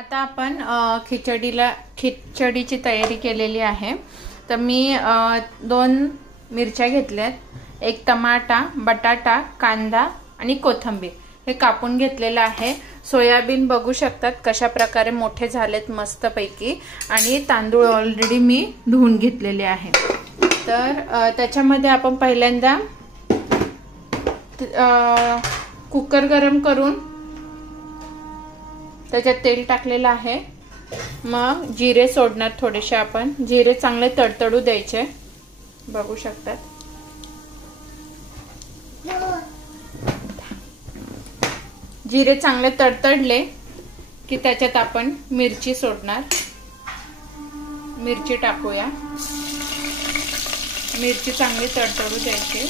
आता आपण खिचडीची तयारी केलेली आहे। तर मी 2 मिरच्या घेतल्यात, एक टमाटा, बटाटा, कांदा आणि कोथिंबीर हे कापून घेतलेलं आहे। सोयाबीन बघू शकतात कशा प्रकारे मोठे झालेत मस्त पैकी, आणि तांदूळ ऑलरेडी मी धुवून घेतलेले आहे। तर त्याच्यामध्ये आपण पहिल्यांदा कुकर गरम करून त्याच्यात तेल टाकलेलं आहे। मग जिरे सोडणार थोडेसे, आपण जिरे चांगले तडतडू द्यायचे, बघू शकतात। जिरे चांगले तडतडले की त्याच्यात आपण मिरची सोडणार, मिरची टाकूया। मिरची चांगली तडतडू द्यायची।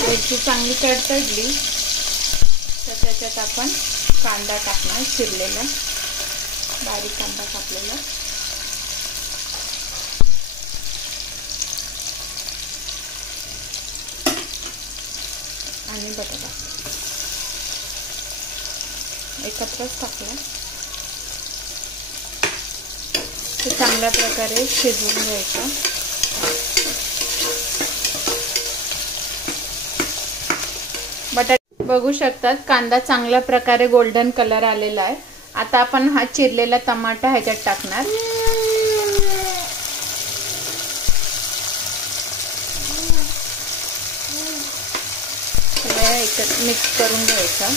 मिरची चांगली तडतडली तर त्याच्यात आपण कांदा टाकणार, चिरलेला बारीक कांदा कापलेला। आणि बटाटा एकत्रच टाकला। ते चांगल्या प्रकारे शिजवून घ्यायचं। बटाटा बघू शकतात कांदा चांगल्या प्रकारे गोल्डन कलर आलेला आहे। आता आपण हा चिरलेला टमाटा ह्याच्यात टाकणार। मिक्स करून घ्यायचा।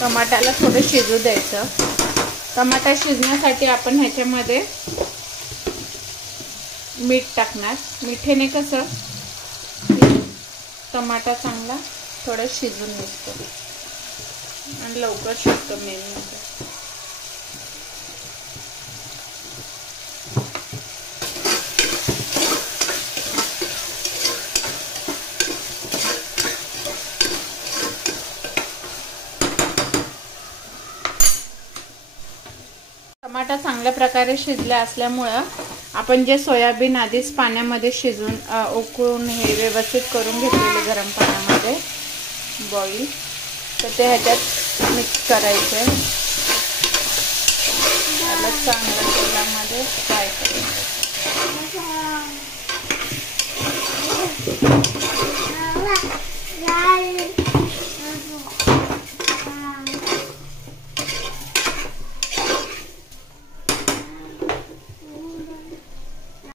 टमाट्याला थोडं शिजू द्यायचं। टमाटा शिजण्यासाठी आपण ह्याच्यामध्ये मीठ टाकणार। मिठाने कसं टमाटा चांगला थोडा शिजून निघतो आणि लवकर शिजतो मेन म्हणजे। टमाटा चांगल्या प्रकारे शिजले असल्यामुळे आपण जे सोयाबीन आधीच पाण्यामध्ये शिजून उकळून हे व्यवस्थित करून घेतलेले गरम पाण्यामध्ये बॉईल, तर ते ह्याच्यात मिक्स करायचे। त्याला चांगलं तेलामध्ये फ्राय करायचं।